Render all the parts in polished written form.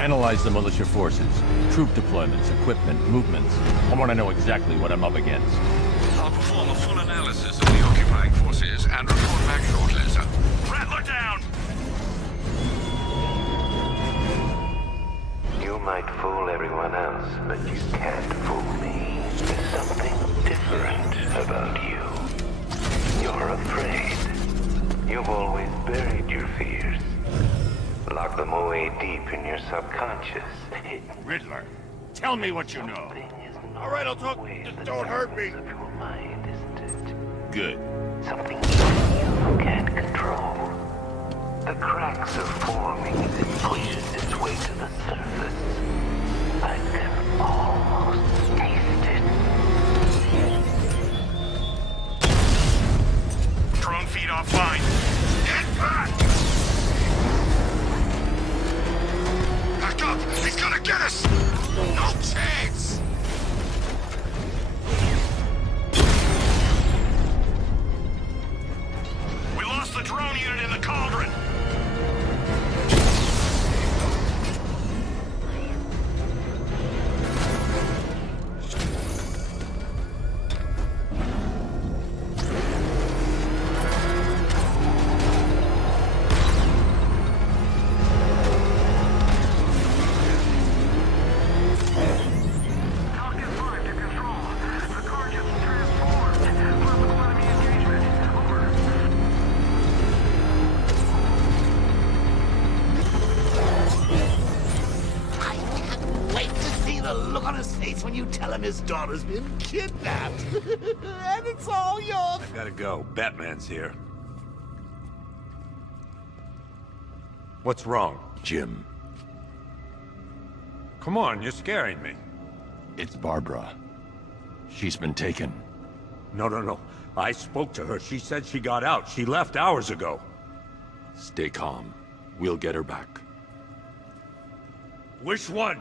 Analyze the militia forces, troop deployments, equipment, movements. I want to know exactly what I'm up against. I'll perform a full analysis of the occupying forces and report back shortly, sir. Rattler down! You might fool everyone else, but you can't fool me. There's something different about you. You're afraid. You've always buried your fears. Lock them away deep in your subconscious. Riddler, tell me what you know. All right, I'll talk. Just don't hurt me. Of your mind, isn't it? Good. Something you can't control. The cracks are forming as it pushes its way to the surface. I can almost taste it. Drone feed offline. Get back! Back up! He's gonna get us! No chance! We lost the drone unit in the cauldron! Look on his face when you tell him his daughter's been kidnapped. And it's all yours. I gotta go. Batman's here. What's wrong? Jim, Come on, you're scaring me. it's Barbara. She's been taken. No. I spoke to her. She said she got out. She left hours ago. Stay calm. We'll get her back. Which one?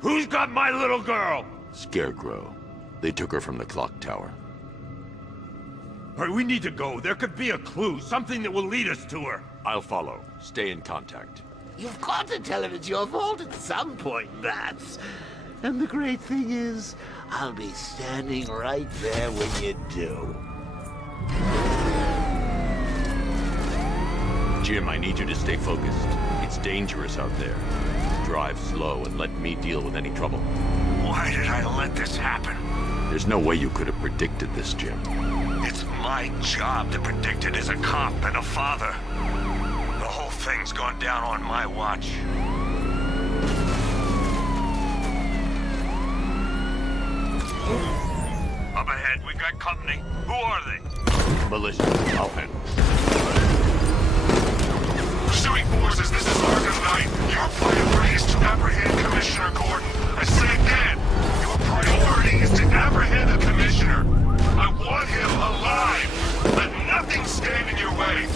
Who's got my little girl? Scarecrow. They took her from the clock tower. All right, we need to go. There could be a clue, something that will lead us to her. I'll follow. Stay in contact. You've got to tell him it's your fault at some point, Bats. And the great thing is, I'll be standing right there when you do. Jim, I need you to stay focused. It's dangerous out there. Drive slow and let me deal with any trouble. Why did I let this happen? There's no way you could have predicted this, Jim. It's my job to predict it as a cop and a father. The whole thing's gone down on my watch. Up ahead, we got company. Who are they? Militia, I'll handle. Pursuing forces, this is Arkham Knight. Your priority is to apprehend Commissioner Gordon. I say again, your priority is to apprehend the Commissioner. I want him alive. Let nothing stand in your way.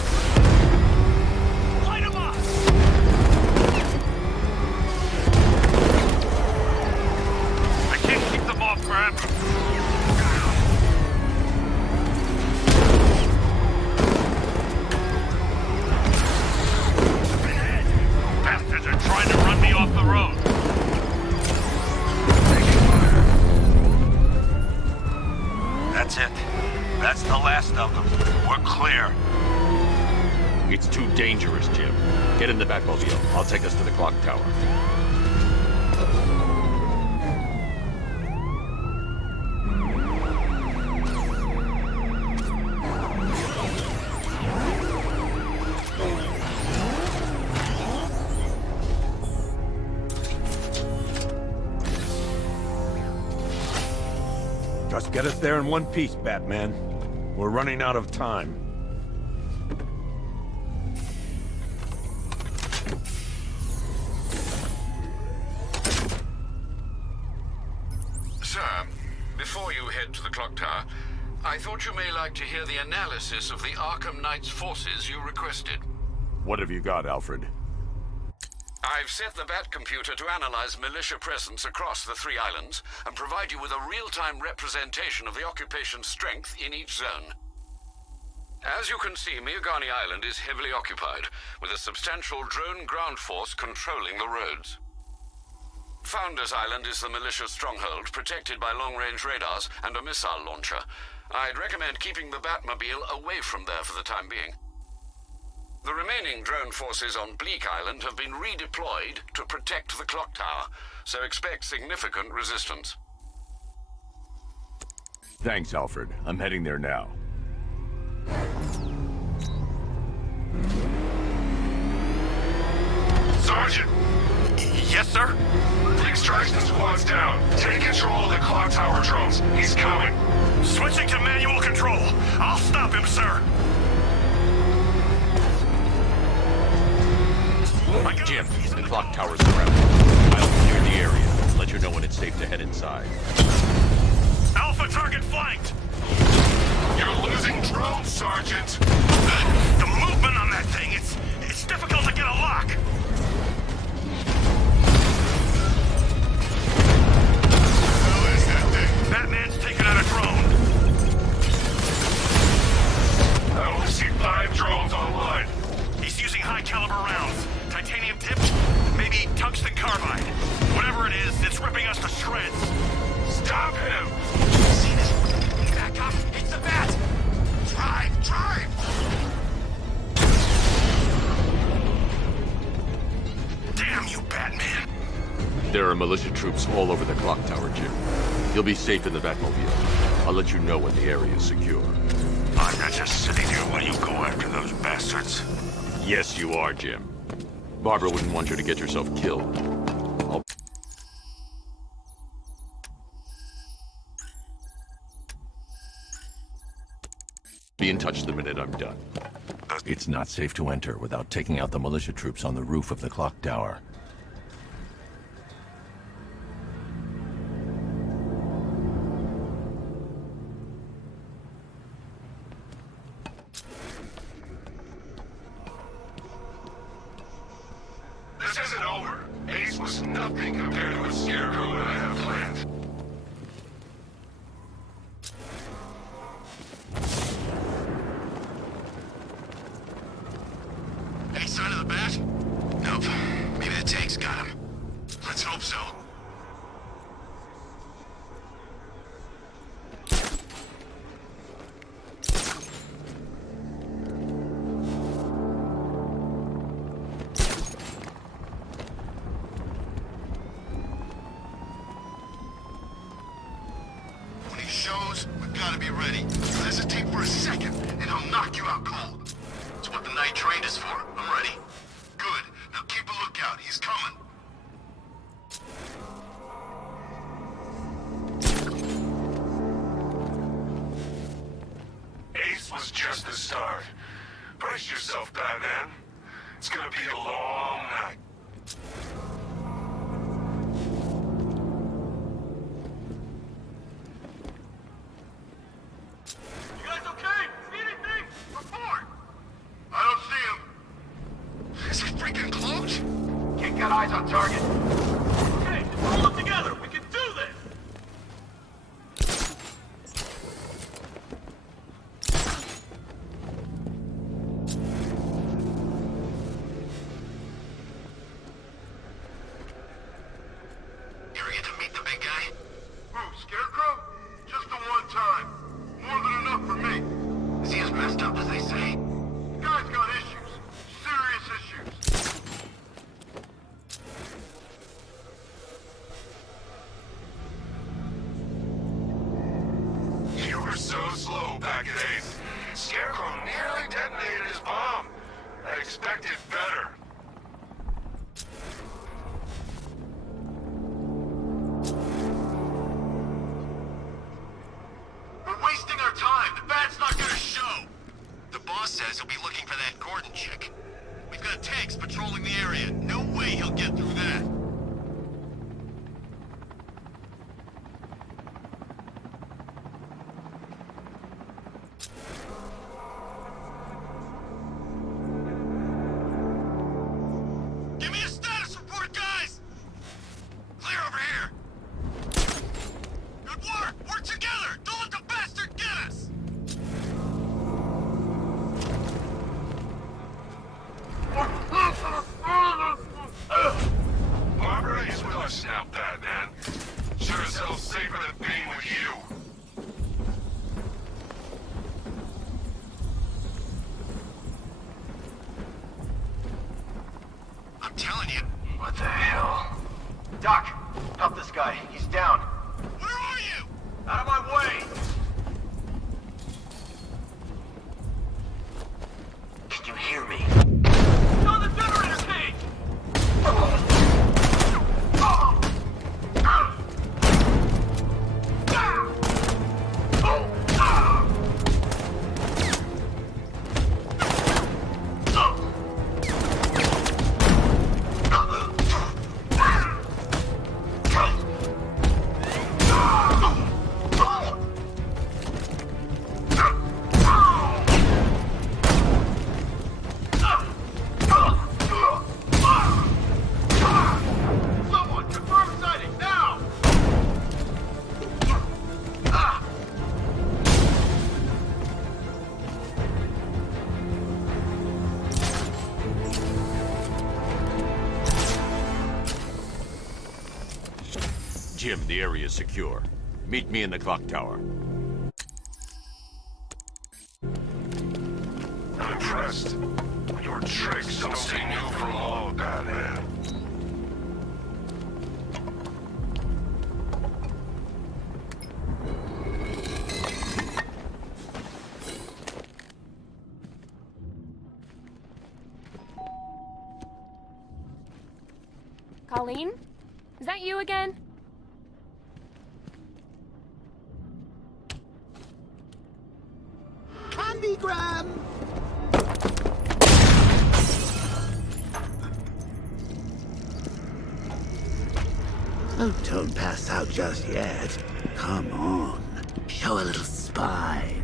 Light him up! I can't keep them off forever. Bastards are trying to run me off the road. That's it. That's the last of them. We're clear. It's too dangerous, Jim. Get in the Batmobile. I'll take us to the clock tower. Just get us there in one piece, Batman. We're running out of time. Sir, before you head to the clock tower, I thought you may like to hear the analysis of the Arkham Knight's forces you requested. What have you got, Alfred? I've set the Bat computer to analyze militia presence across the three islands and provide you with a real-time representation of the occupation's strength in each zone. As you can see, Miagani Island is heavily occupied, with a substantial drone ground force controlling the roads. Founders Island is the militia stronghold, protected by long-range radars and a missile launcher. I'd recommend keeping the Batmobile away from there for the time being. The remaining drone forces on Bleak Island have been redeployed to protect the clock tower, so expect significant resistance. Thanks, Alfred. I'm heading there now. Sergeant! Yes, sir? The extraction squad's down. Take control of the clock tower drones. He's coming. Switching to manual control. I'll stop him, sir. Jim, the clock tower's surrounded. I'll clear the area. Let you know when it's safe to head inside. Alpha target flanked. You're losing drones, Sergeant. The movement on that thing, it's difficult to get a lock. Who is that thing? Batman's taken out a drone. I only see 5 drones online. He's using high caliber rounds. Titanium tipped, maybe tungsten carbide. Whatever it is, it's ripping us to shreds. Stop him! See this? Back up! It's the bat! Drive! Damn you, Batman! There are militia troops all over the clock tower, Jim. You'll be safe in the Batmobile. I'll let you know when the area is secure. I'm not just sitting here while you go after those bastards. Yes, you are, Jim. Barbara wouldn't want you to get yourself killed. I'll be in touch the minute I'm done. It's not safe to enter without taking out the militia troops on the roof of the clock tower. This isn't over. Ace was nothing compared to what Scarecrow and I have planned. Any sign of the bat? Nope. Maybe the tank's got him. Let's hope so. When he shows, we've got to be ready. Hesitate for a second, and he'll knock you out cold. It's what the night trained is for. I'm ready. Good. Now keep a lookout. He's coming. Ace was just the start. Brace yourself, Batman. It's gonna be a long night. You guys okay? See anything? Report! I don't see him. Is he freaking close? Can't get eyes on target. Okay, just pull them together. We can do this! You ever get to meet the big guy? Who, Scarecrow? Just the one time. More than enough for me. Is he as messed up as they say? Guy's got issues. Serious issues. You were so slow back at Ace. Scarecrow nearly detonated his bomb. I expected better. We're wasting our time. The bat's not gonna show. The boss says he'll be looking for that Gordon chick. We've got tanks patrolling the area. No way he'll get through that. Jim, the area is secure. Meet me in the clock tower. I'm impressed. Your tricks don't seem new from all, Batman. Colleen? Is that you again? Candygram! Oh, don't pass out just yet. Come on. Show a little spine.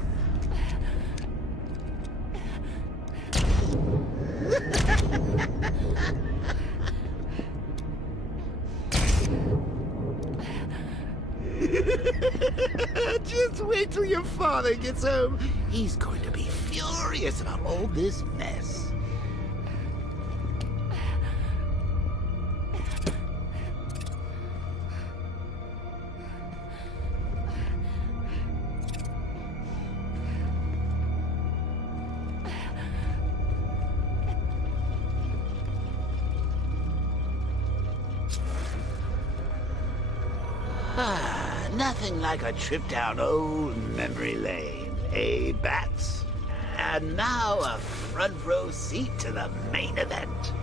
Just wait till your father gets home. He's going to be furious about all this mess. Nothing like a trip down old memory lane, eh, Bats? And now a front row seat to the main event.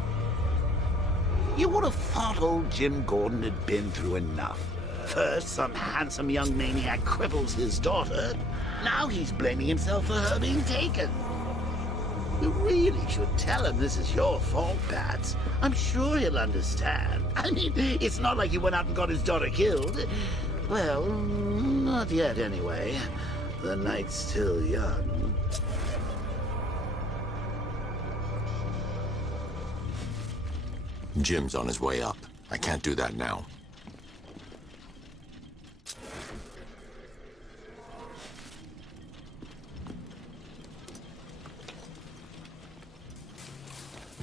You would have thought old Jim Gordon had been through enough. First, some handsome young maniac cripples his daughter. Now he's blaming himself for her being taken. You really should tell him this is your fault, Bats. I'm sure he'll understand. I mean, it's not like you went out and got his daughter killed. Well, not yet anyway. The night's still young. Jim's on his way up. I can't do that now.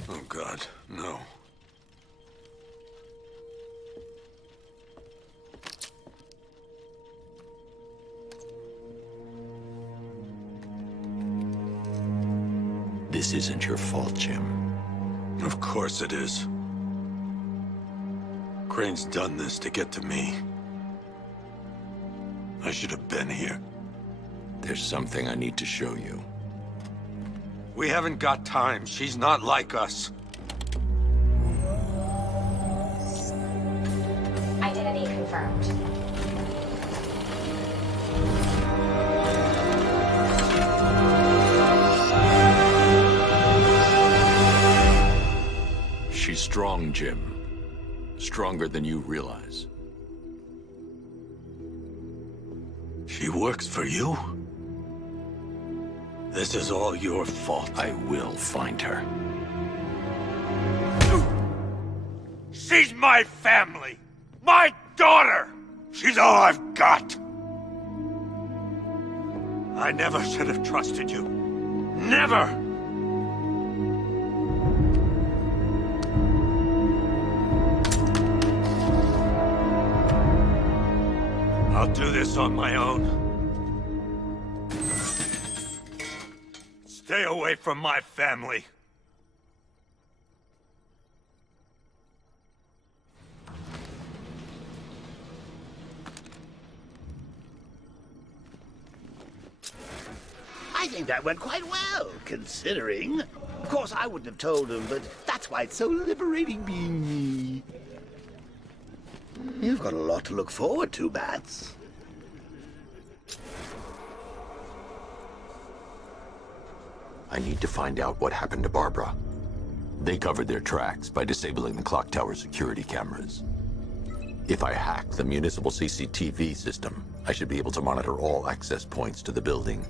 Oh, God, no. This isn't your fault, Jim. Of course it is. Crane's done this to get to me. I should have been here. There's something I need to show you. We haven't got time. She's not like us. Identity confirmed. She's strong, Jim. Stronger than you realize. She works for you? This is all your fault. I will find her. She's my family! My daughter! She's all I've got! I never should have trusted you. Never! I'll do this on my own. Stay away from my family. I think that went quite well, considering. Of course, I wouldn't have told him, but that's why it's so liberating being me. You've got a lot to look forward to, Bats. I need to find out what happened to Barbara. They covered their tracks by disabling the clock tower security cameras. If I hack the municipal CCTV system, I should be able to monitor all access points to the building.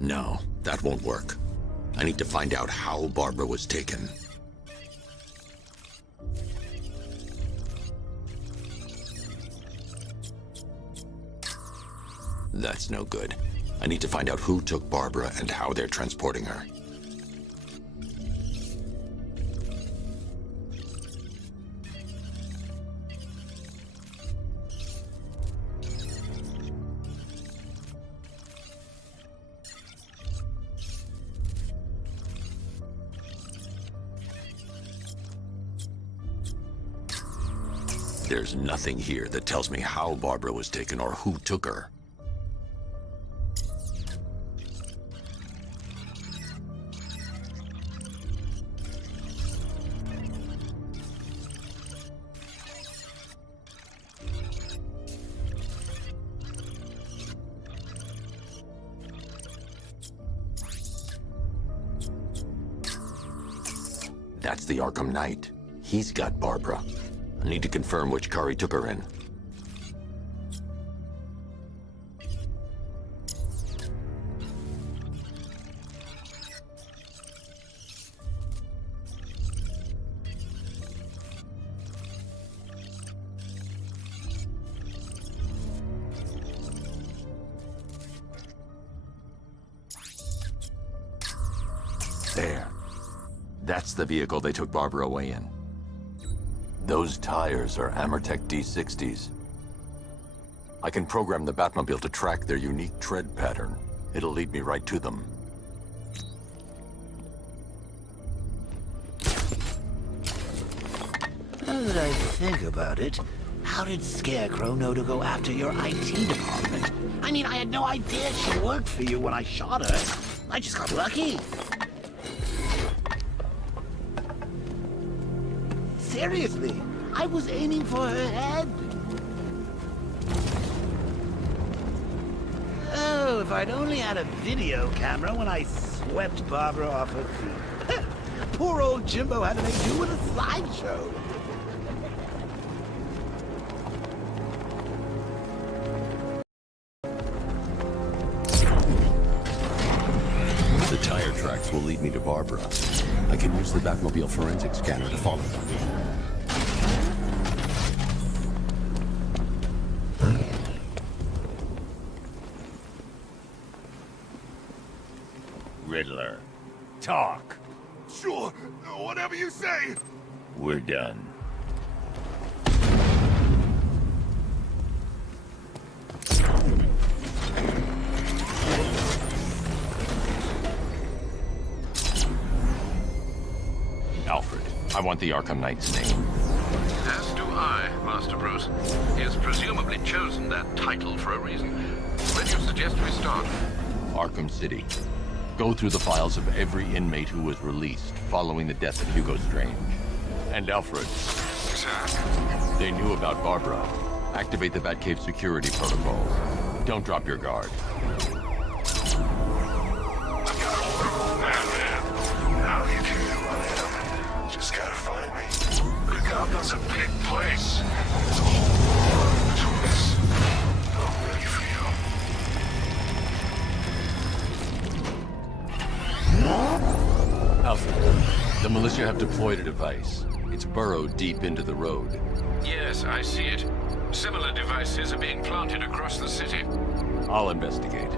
No, that won't work. I need to find out how Barbara was taken. That's no good. I need to find out who took Barbara and how they're transporting her. There's nothing here that tells me how Barbara was taken or who took her. That's the Arkham Knight. He's got Barbara. I need to confirm which car he took her in. There. That's the vehicle they took Barbara away in. Those tires are Amertech D60s. I can program the Batmobile to track their unique tread pattern. It'll lead me right to them. Now that I think about it, how did Scarecrow know to go after your IT department? I mean, I had no idea she worked for you when I shot her. I just got lucky. Seriously, I was aiming for her head. Oh, if I'd only had a video camera when I swept Barbara off her feet. Poor old Jimbo had to make do with a slideshow. The tire tracks will lead me to Barbara. I can use the Batmobile forensic scanner to follow them. Riddler, talk. Sure, whatever you say. We're done. Alfred, I want the Arkham Knight's name. As do I, Master Bruce. He has presumably chosen that title for a reason. Where do you suggest we start? Arkham City. Go through the files of every inmate who was released following the death of Hugo Strange. And Alfred. Sir. They knew about Barbara. Activate the Batcave security protocols. Don't drop your guard. How do you do it? Just gotta find me. The Gotham's a big place. There's a whole lot between us. I'm ready for you. Alfred, the militia have deployed a device. It's burrowed deep into the road. Yes, I see it. Similar devices are being planted across the city. I'll investigate.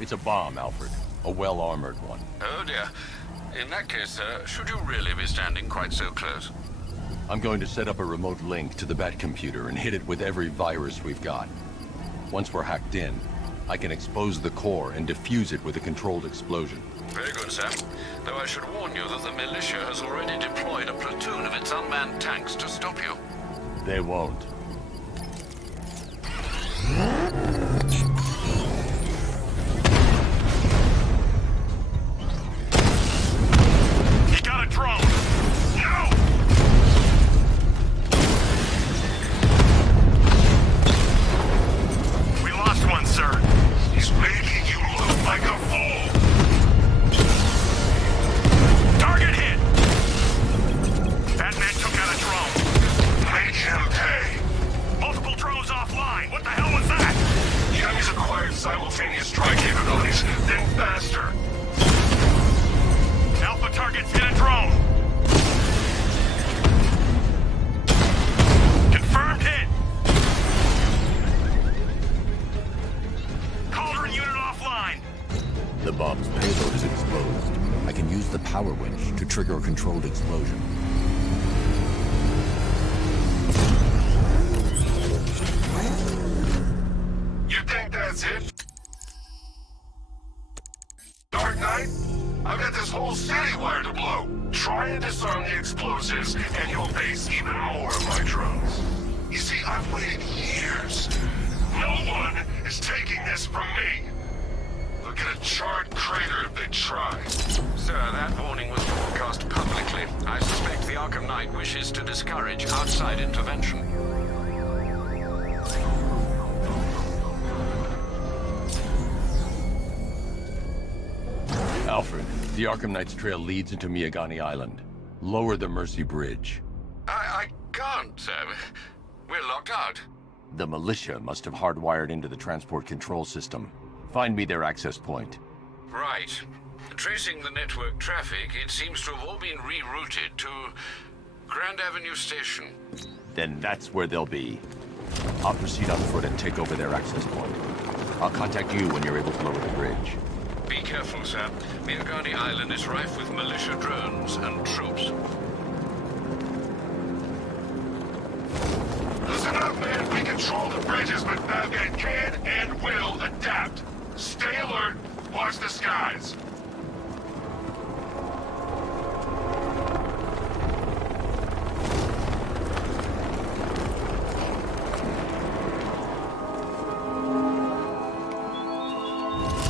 It's a bomb, Alfred. A well-armored one. Oh dear. In that case, sir, should you really be standing quite so close? I'm going to set up a remote link to the Bat computer and hit it with every virus we've got. Once we're hacked in, I can expose the core and defuse it with a controlled explosion. Very good, sir. Though I should warn you that the militia has already deployed a platoon of its unmanned tanks to stop you. They won't. He got a drone. No! We lost one, sir. He's making you look like a fool. trigger a controlled explosion. You think that's it? Dark Knight? I've got this whole city wired to blow. Try and disarm the explosives, and you'll face even more of my drones. You see, I've waited years. No one is taking this from me. They'll get a charred crater if they try. Sir, that warning was broadcast publicly. I suspect the Arkham Knight wishes to discourage outside intervention. Alfred, the Arkham Knight's trail leads into Miyagani Island. Lower the Mercy Bridge. I can't, sir. We're locked out. The militia must have hardwired into the transport control system. Find me their access point. Right. Tracing the network traffic, it seems to have all been rerouted to Grand Avenue Station. Then that's where they'll be. I'll proceed on foot and take over their access point. I'll contact you when you're able to lower the bridge. Be careful, sir. Miyagani Island is rife with militia drones and troops. Listen up, man. We control the bridges, but Batman can and will adapt. Stay alert. Watch the skies.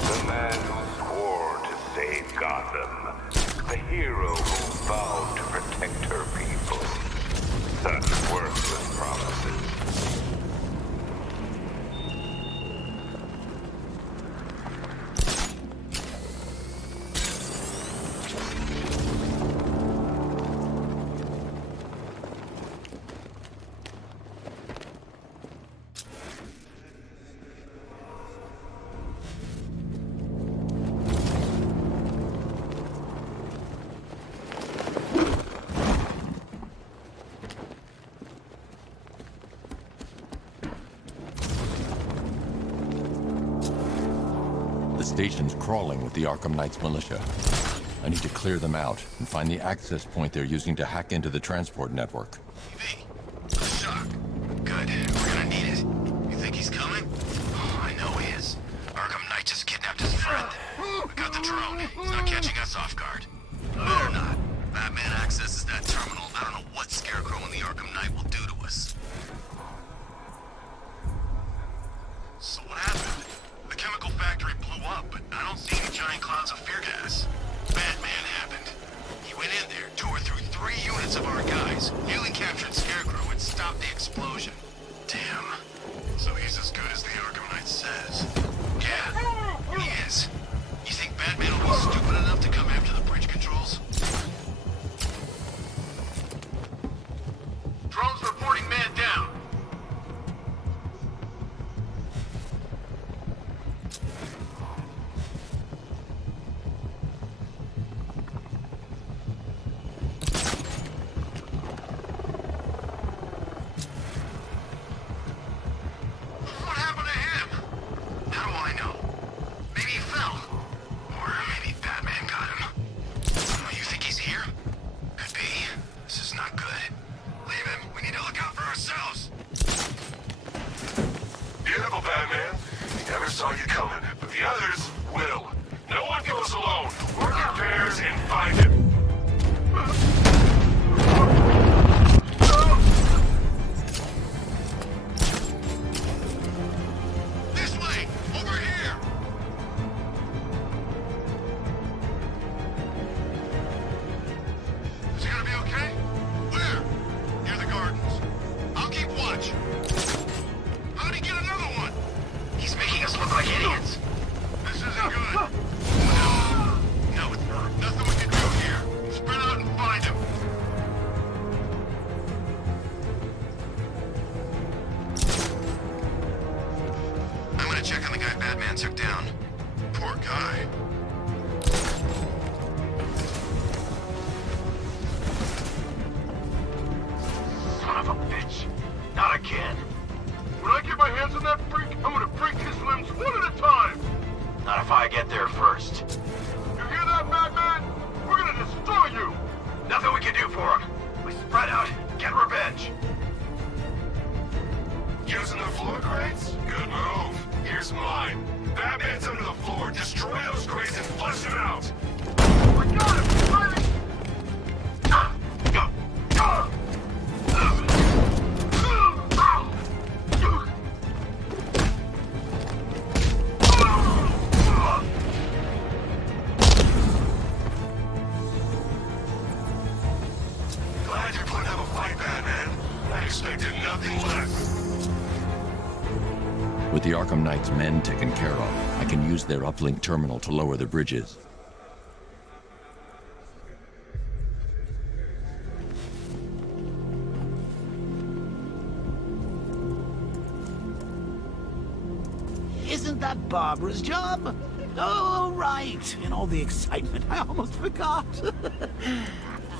The man who swore to save Gotham. The hero who vowed to protect her people. Such worthless promises. The station's crawling with the Arkham Knight's militia. I need to clear them out and find the access point they're using to hack into the transport network. Hey, shock. Good. We're gonna need it. You think he's coming? Oh, I know he is. Arkham Knight just kidnapped his friend. We got the drone. He's not catching us off guard. Better not. Batman accesses that terminal. I don't know what Scarecrow and the Arkham Knight will do to us. So what happened? The chemical factory blew up, but I don't see any giant clouds of fear gas. Batman happened. He went in there, tore through 3 units of our guys, nearly captured Scarecrow, and stopped the explosion. Damn. So he's as good as the Arkham Knight says. Yeah, he is. You think Batman will be stupid enough to come after the bridge controls? Drones reporting man down. What happened to him? How do I know? Maybe he fell. Or maybe Batman got him. Oh, you think he's here? Could be. This is not good. Leave him. We need to look out for ourselves. Beautiful, Batman. He never saw you coming, but the others will. No one goes alone. Work your pairs and find him. This way! Over here! Is he gonna be okay? Where? Near the gardens. I'll keep watch. How'd he get another one? He's making us look like idiots. This isn't good. No, nothing we can do here. Spread out and find him. I'm gonna check on the guy Batman took down. Poor guy. Son of a bitch. Not again. When I get my hands on that freak, I'm gonna break his limbs one at a time. Not if I get there first. You hear that, Batman? We're gonna destroy you. I expected nothing less. With the Arkham Knight's men taken care of, I can use their uplink terminal to lower the bridges. Isn't that Barbara's job? Oh, right. In all the excitement, I almost forgot.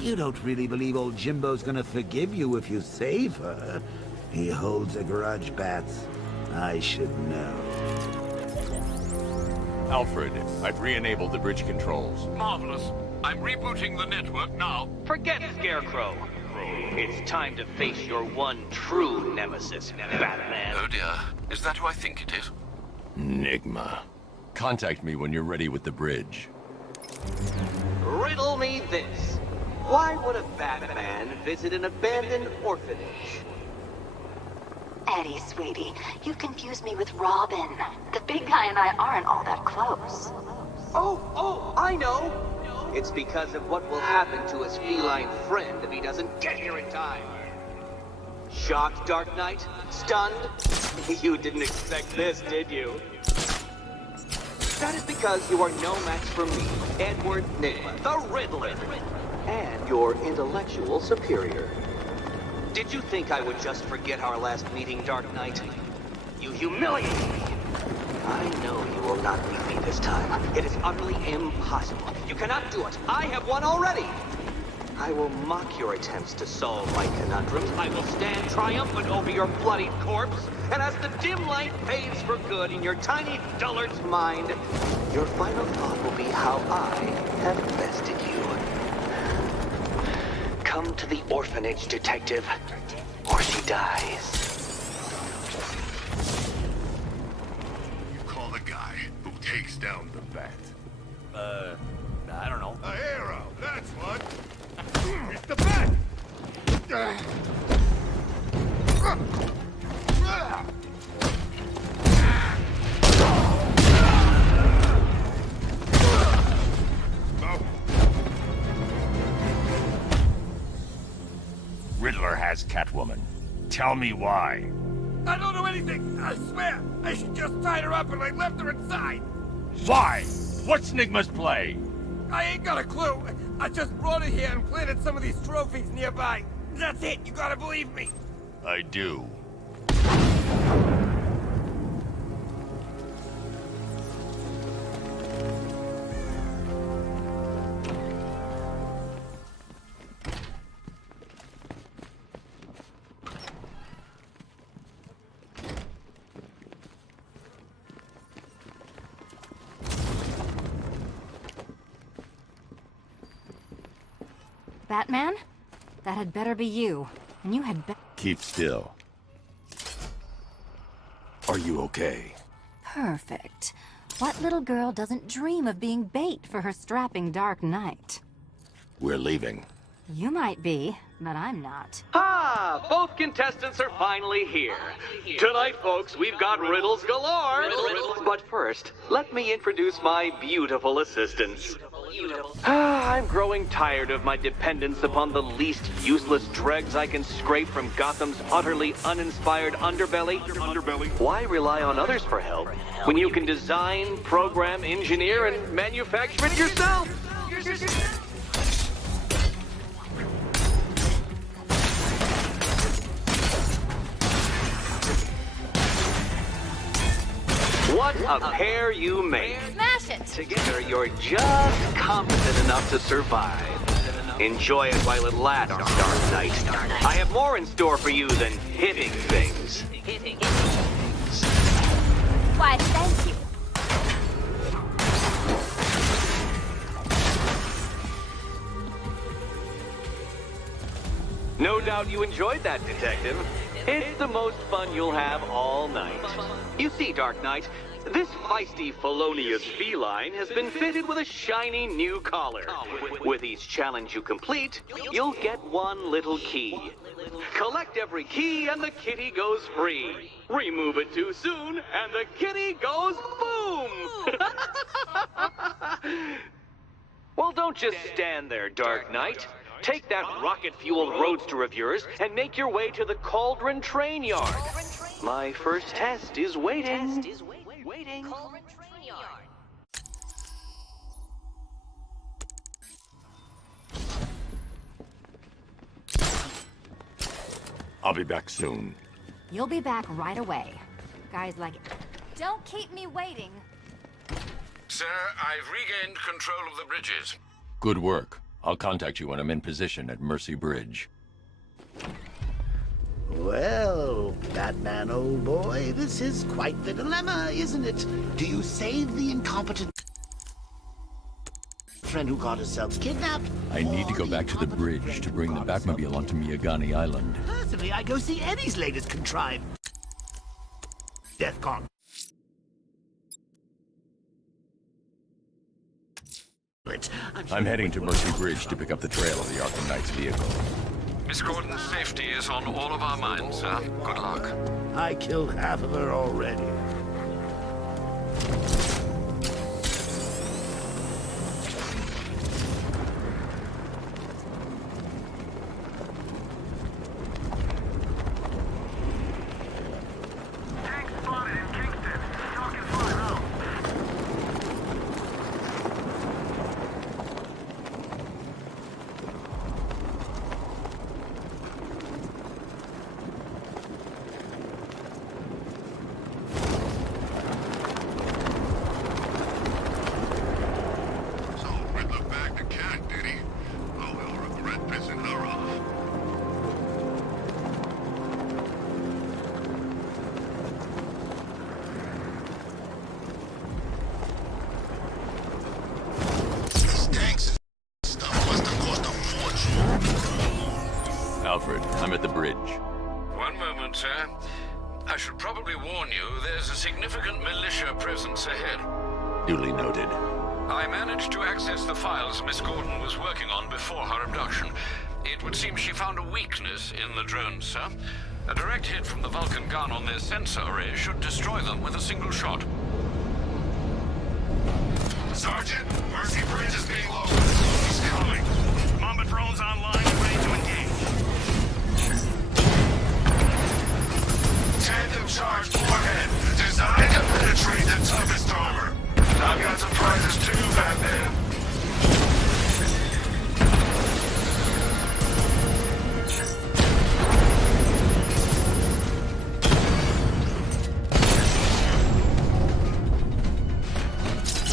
You don't really believe old Jimbo's gonna forgive you if you save her. He holds a grudge, Bats. I should know. Alfred, I've re-enabled the bridge controls. Marvelous. I'm rebooting the network now. Forget Scarecrow. It's time to face your one true nemesis, Batman. Oh dear. Is that who I think it is? Enigma. Contact me when you're ready with the bridge. Riddle me this. Why would a Batman visit an abandoned orphanage? Eddie, sweetie, you confused me with Robin. The big guy and I aren't all that close. Oh, I know. It's because of what will happen to his feline friend if he doesn't get here in time. Shocked, Dark Knight? Stunned? You didn't expect this, did you? That is because you are no match for me, Edward Nygma, the Riddler, and your intellectual superior. Did you think I would just forget our last meeting, Dark Knight? You humiliated me. I know you will not beat me this time. It is utterly impossible. You cannot do it. I have won already. I will mock your attempts to solve my conundrums. I will stand triumphant over your bloodied corpse. And as the dim light fades for good in your tiny dullard's mind, your final thought will be how I have bested you. Come to the orphanage, detective, or she dies. You call the guy who takes down the Bat. I don't know. A hero, that's what. It's the Bat! Riddler has Catwoman. Tell me why. I don't know anything. I swear. I just tied her up and I left her inside. Why? What's Enigma's play? I ain't got a clue. I just brought her here and planted some of these trophies nearby. That's it. You gotta believe me. I do. Batman? That had better be you. And you had better... Keep still. Are you okay? Perfect. What little girl doesn't dream of being bait for her strapping Dark Knight? We're leaving. You might be, but I'm not. Ah, both contestants are finally here. Tonight, folks, we've got riddles galore. But first, let me introduce my beautiful assistants. I'm growing tired of my dependence upon the least useless dregs I can scrape from Gotham's utterly uninspired underbelly. Why rely on others for help when you can design, program, engineer, and manufacture it yourself? What a pair you make. Smash it! Together, you're just competent enough to survive. Enjoy it while it lasts, Dark Knight. I have more in store for you than hitting things. Why, thank you. No doubt you enjoyed that, Detective. It's the most fun you'll have all night. You see, Dark Knight, this feisty, felonious feline has been fitted with a shiny new collar. With each challenge you complete, you'll get one little key. Collect every key and the kitty goes free. Remove it too soon and the kitty goes boom! Well, don't just stand there, Dark Knight. take that rocket-fueled roadster of yours and make your way to the Cauldron Train Yard. My first test is waiting. I'll be back soon. You'll be back right away. Guys like... Don't keep me waiting. Sir, I've regained control of the bridges. Good work. I'll contact you when I'm in position at Mercy Bridge. Well, Batman, old boy, this is quite the dilemma, isn't it? Do you save the incompetent friend who got herself kidnapped? I need to go back to the bridge to bring the Batmobile onto Miyagani Island. Personally, I go see Eddie's latest contrived Death Con. I'm heading to Mercy Bridge to pick up the trail of the Arkham Knight's vehicle. Miss Gordon's safety is on all of our minds, sir. Good luck. I killed half of her already. Alfred, I'm at the bridge. One moment, sir. I should probably warn you, there's a significant militia presence ahead. Duly noted. I managed to access the files Miss Gordon was working on before her abduction. It would seem she found a weakness in the drones, sir. A direct hit from the Vulcan gun on their sensor array should destroy them with a single shot. Sergeant, Mercy Bridge is being lowered. He's coming. Mamba drones online and ready to engage. Tandem charge warhead, designed to penetrate the toughest armor. I've got surprises too, Batman.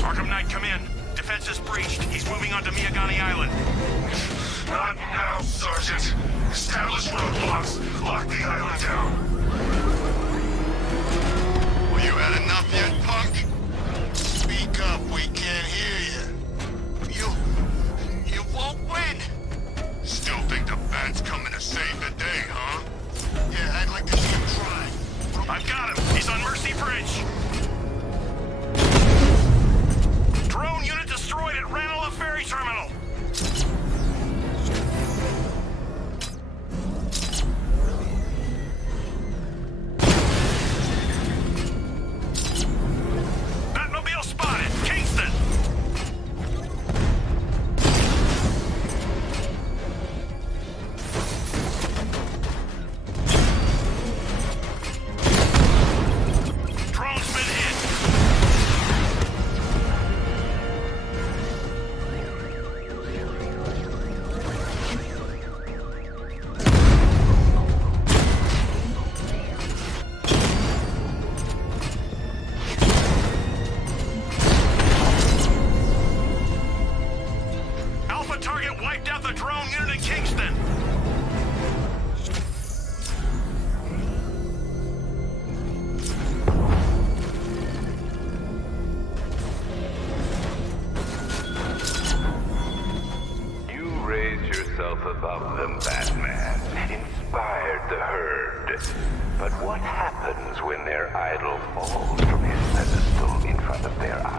Arkham Knight, come in. Defense is breached. He's moving onto Miyagani Island. Not now, Sergeant. Establish roadblocks. Lock the island down. Well, you had enough yet, punk? Speak up. We can't hear you. You won't win. Still think the bat's coming to save the day, huh? Yeah, I'd like to see him try. I've got him. He's on Mercy Bridge. Drone unit destroyed at Ranelagh Ferry Terminal. Batmobile spotted. Kingston. Drone's been hit. Alpha target wiped out the drone unit in Kingston. You raised yourself above them, Batman. Inspired the herd. But what happens when their idol falls from his pedestal in front of their eyes?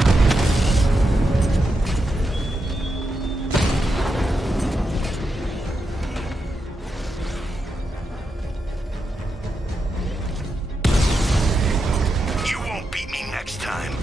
You won't beat me next time.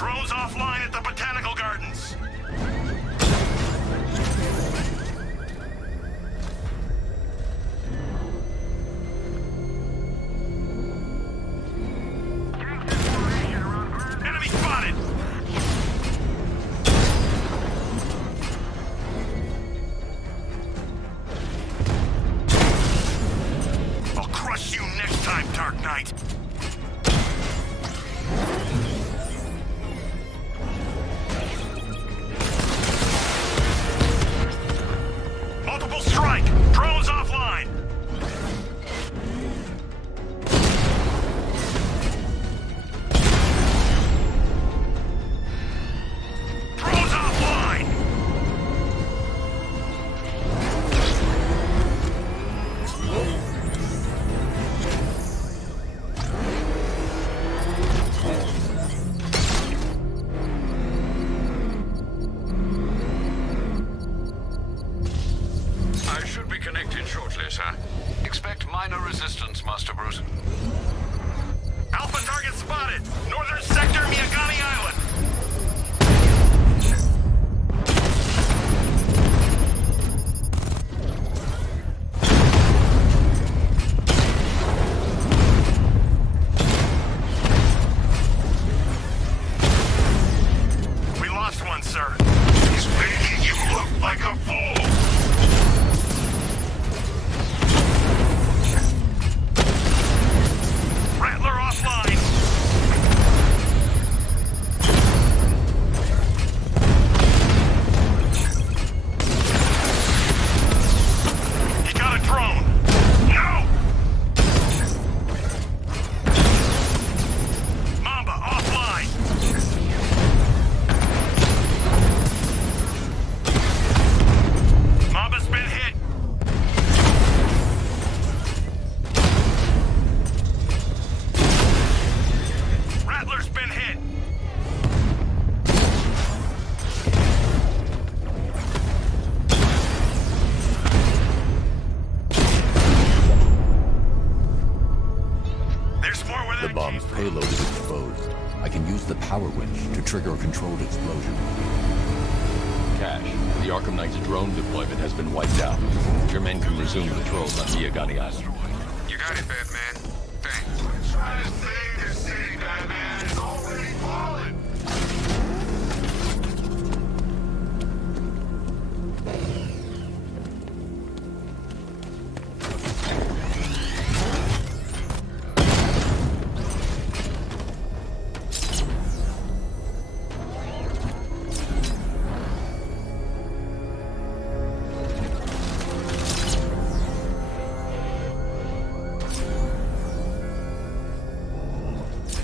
Drones offline at the Botanical Gardens. Enemy spotted! I'll crush you next time, Dark Knight. Multiple strike! Drones offline! Drones offline! I should be connected shortly, sir. Expect minor resistance, Master Bruce. Alpha target spotted! Northern sector, Miyagani Island! We lost one, sir. He's making you look like a fool! Rattler offline! He got a drone! No! Mamba offline! Mamba's been hit! Rattler's been hit! There's more where The that bomb's came from. payload is exposed. I can use the power winch to trigger a controlled explosion. Cash, the Arkham Knight's drone deployment has been wiped out. Your men can resume patrols on Miyagani Island. You got it, Batman. Thanks. Trying to save their city, Batman. It's already fallen.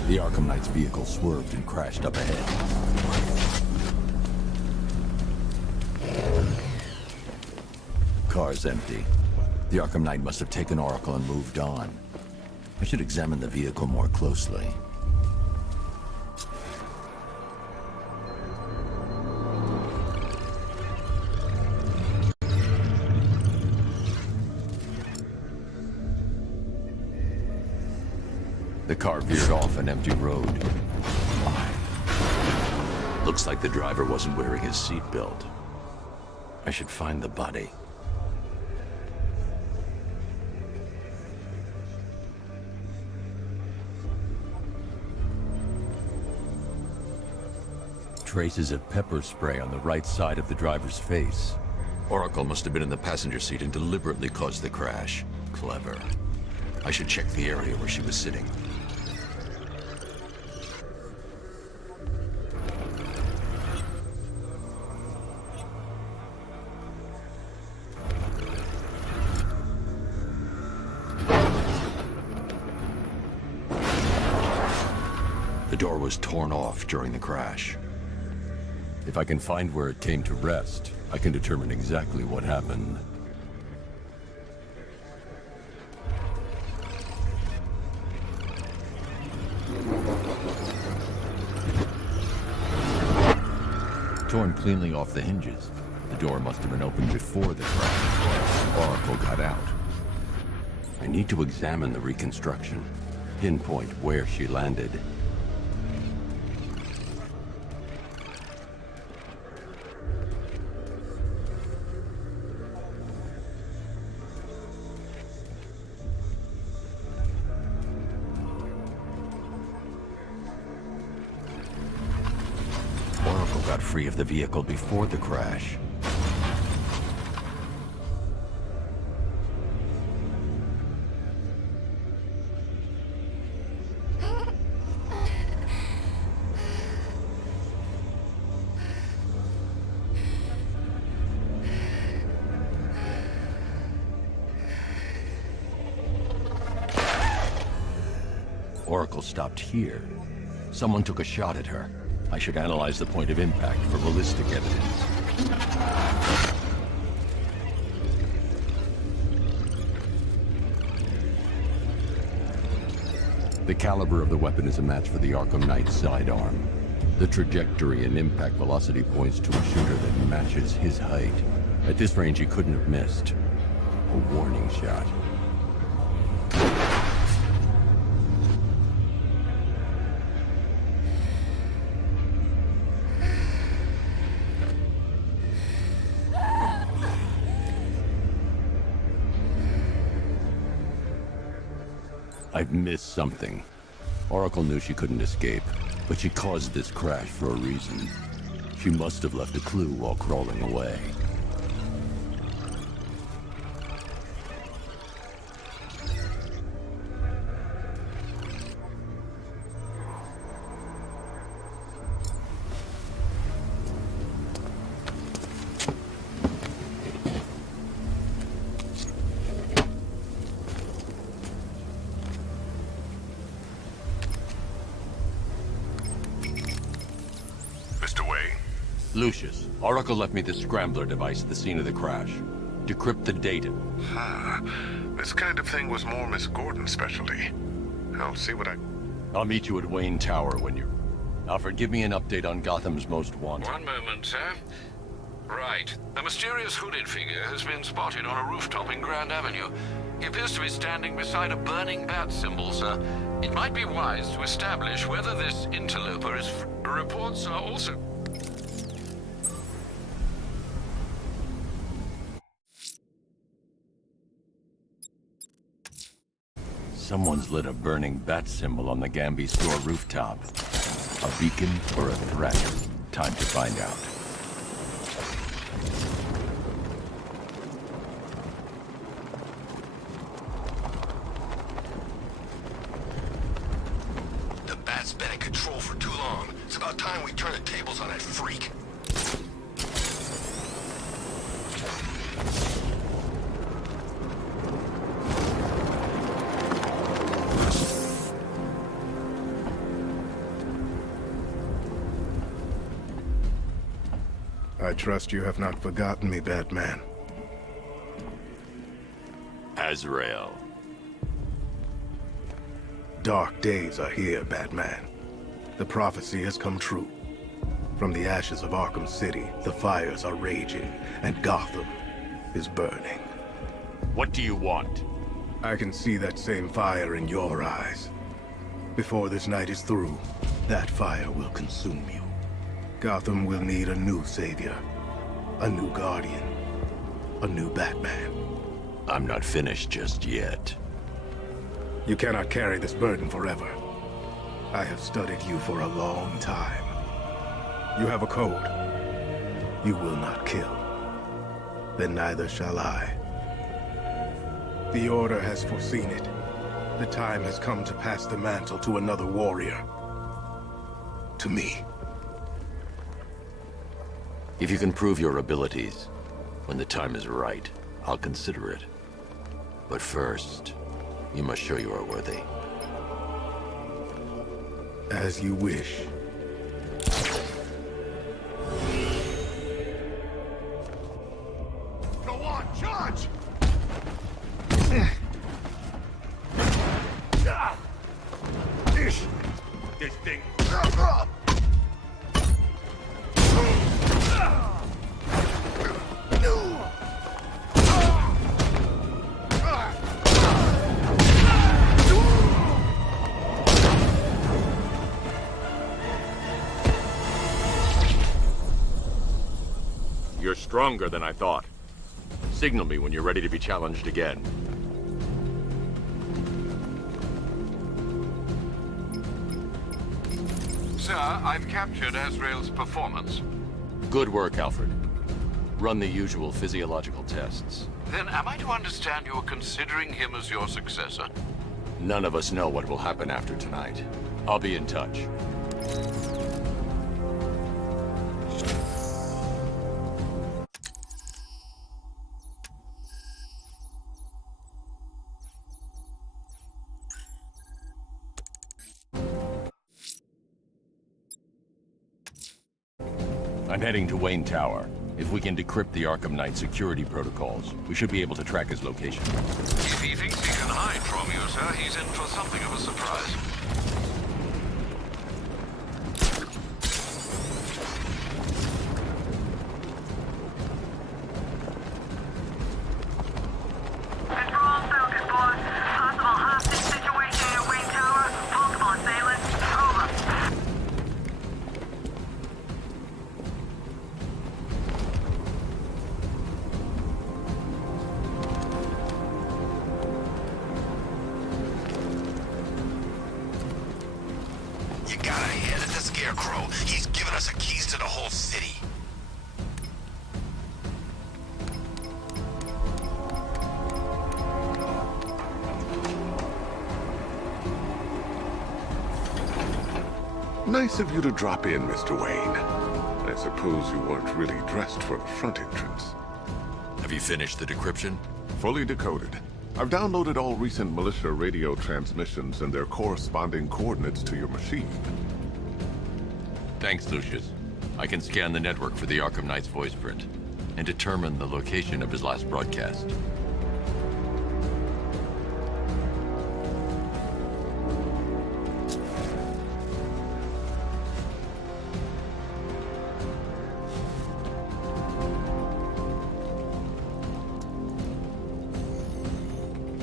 The Arkham Knight's vehicle swerved and crashed up ahead. Car's empty. The Arkham Knight must have taken Oracle and moved on. I should examine the vehicle more closely. The car veered off an empty road. Looks like the driver wasn't wearing his seatbelt. I should find the body. Traces of pepper spray on the right side of the driver's face. Oracle must have been in the passenger seat and deliberately caused the crash. Clever. I should check the area where she was sitting. The door was torn off during the crash. If I can find where it came to rest, I can determine exactly what happened. Torn cleanly off the hinges. The door must have been opened before the crash. Oracle got out. I need to examine the reconstruction. Pinpoint where she landed. Oracle got free of the vehicle before the crash. Oracle stopped here. Someone took a shot at her. I should analyze the point of impact for ballistic evidence. The caliber of the weapon is a match for the Arkham Knight's sidearm. The trajectory and impact velocity points to a shooter that matches his height. At this range, he couldn't have missed. A warning shot. I've missed something. Oracle knew she couldn't escape, but she caused this crash for a reason. She must have left a clue while crawling away. Lucius, Oracle left me the scrambler device at the scene of the crash. Decrypt the data. This kind of thing was more Miss Gordon's specialty. I'll see what I'll meet you at Wayne Tower when you're... Alfred, give me an update on Gotham's Most Wanted. One moment, sir. Right. A mysterious hooded figure has been spotted on a rooftop in Grand Avenue. He appears to be standing beside a burning bat symbol, sir. It might be wise to establish whether this interloper is... Reports are also... Someone's lit a burning bat symbol on the Gamby store rooftop. A beacon or a threat? Time to find out. The bat's been in control for too long. It's about time we turn the tables on that freak. I trust you have not forgotten me, Batman. Azrael. Dark days are here, Batman. The prophecy has come true. From the ashes of Arkham City, the fires are raging, and Gotham is burning. What do you want? I can see that same fire in your eyes. Before this night is through, that fire will consume you. Gotham will need a new savior, a new guardian, a new Batman. I'm not finished just yet. You cannot carry this burden forever. I have studied you for a long time. You have a code. You will not kill. Then neither shall I. The Order has foreseen it. The time has come to pass the mantle to another warrior. To me. If you can prove your abilities, when the time is right, I'll consider it. But first, you must show you are worthy. As you wish. Go on, charge! This thing... You're stronger than I thought. Signal me when you're ready to be challenged again. So, I've captured Azrael's performance. Good work, Alfred. Run the usual physiological tests. Then am I to understand you're considering him as your successor? None of us know what will happen after tonight. I'll be in touch. I'm heading to Wayne Tower. If we can decrypt the Arkham Knight security protocols, we should be able to track his location. If he thinks he can hide from you, sir, he's in for something of a surprise. Control Falcon 4. Possible hostage situation at Wayne Tower. Multiple assailants. Over. You gotta hand it to Scarecrow. He's given us the keys to the whole city. Nice of you to drop in, Mr. Wayne. I suppose you weren't really dressed for the front entrance. Have you finished the decryption? Fully decoded. I've downloaded all recent militia radio transmissions and their corresponding coordinates to your machine. Thanks, Lucius. I can scan the network for the Arkham Knight's voice print and determine the location of his last broadcast.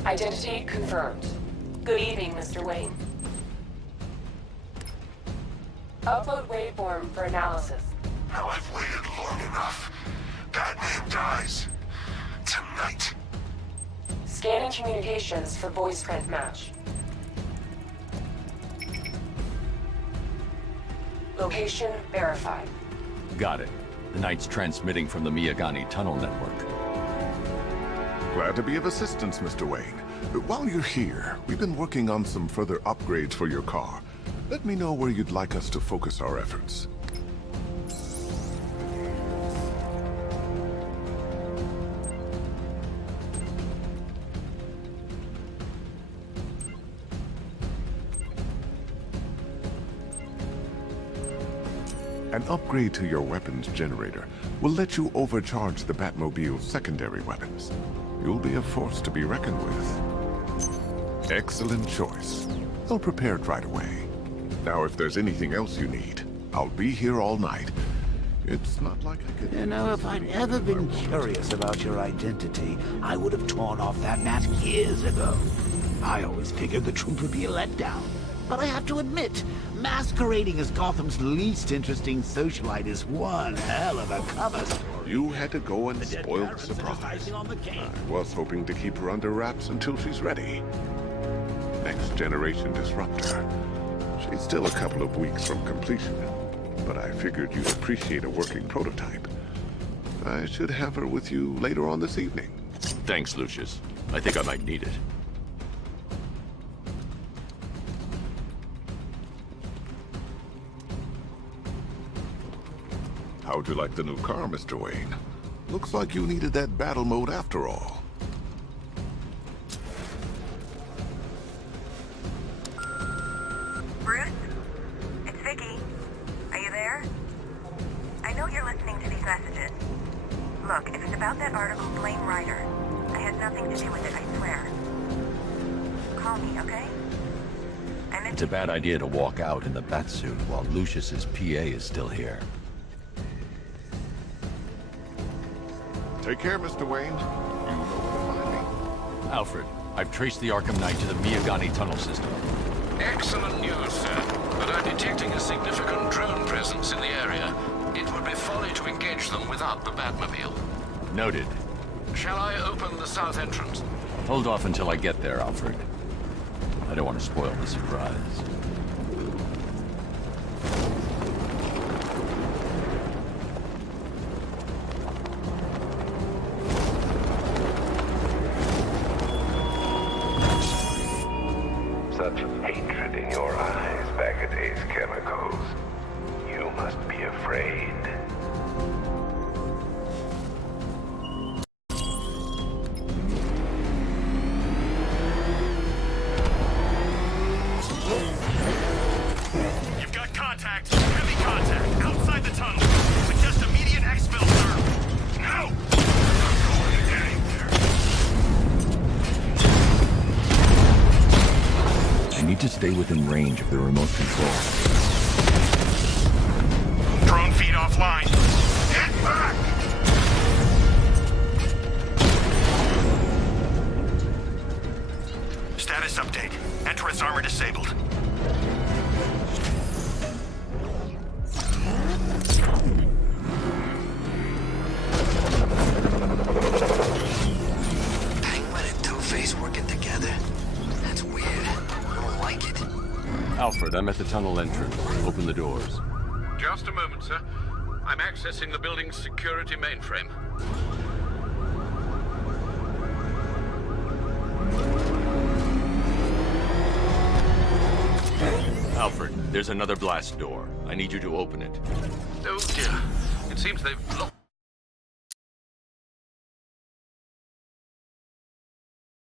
Identity confirmed. Good evening, Mr. Wayne. Upload waveform for analysis. Now I've waited long enough. Batman dies. Tonight. Scanning communications for voice print match. Location verified. Got it. The Knight's transmitting from the Miyagani tunnel network. Glad to be of assistance, Mr. Wayne. While you're here, we've been working on some further upgrades for your car. Let me know where you'd like us to focus our efforts. An upgrade to your weapons generator will let you overcharge the Batmobile's secondary weapons. You'll be a force to be reckoned with. Excellent choice. I'll prepare it right away. Now, if there's anything else you need, I'll be here all night. It's not like I could... You know, if I'd ever been curious about your identity, I would have torn off that mask years ago. I always figured the truth would be a letdown. But I have to admit, masquerading as Gotham's least interesting socialite is one hell of a cover story. You had to go and spoil the surprise. I was hoping to keep her under wraps until she's ready. Next generation disruptor. She's still a couple of weeks from completion, but I figured you'd appreciate a working prototype. I should have her with you later on this evening. Thanks, Lucius. I think I might need it. How'd you like the new car, Mr. Wayne? Looks like you needed that battle mode after all. Bruce? It's Vicky. Are you there? I know you're listening to these messages. Look, if it's about that article, blame Ryder. I had nothing to do with it, I swear. Call me, okay? It's a bad idea to walk out in the Batsuit while Lucius's PA is still here. Take care, Mr. Wayne. You know where to find me. Alfred, I've traced the Arkham Knight to the Miyagani tunnel system. Excellent news, sir. But I'm detecting a significant drone presence in the area. It would be folly to engage them without the Batmobile. Noted. Shall I open the south entrance? Hold off until I get there, Alfred. I don't want to spoil the surprise. must be afraid. You've got contact, heavy contact, outside the tunnel. Suggest immediate exfil, sir. No! I'm going anywhere. I need to stay within range of the remote control. Drone feed offline. Get back! Status update. Entrance armor disabled. Penguin and Two-Face working together? That's weird. I don't like it. Alfred, I'm at the tunnel entrance. Open the doors. Just a moment, sir. I'm accessing the building's security mainframe. Alfred, there's another blast door. I need you to open it. Oh dear. It seems they've locked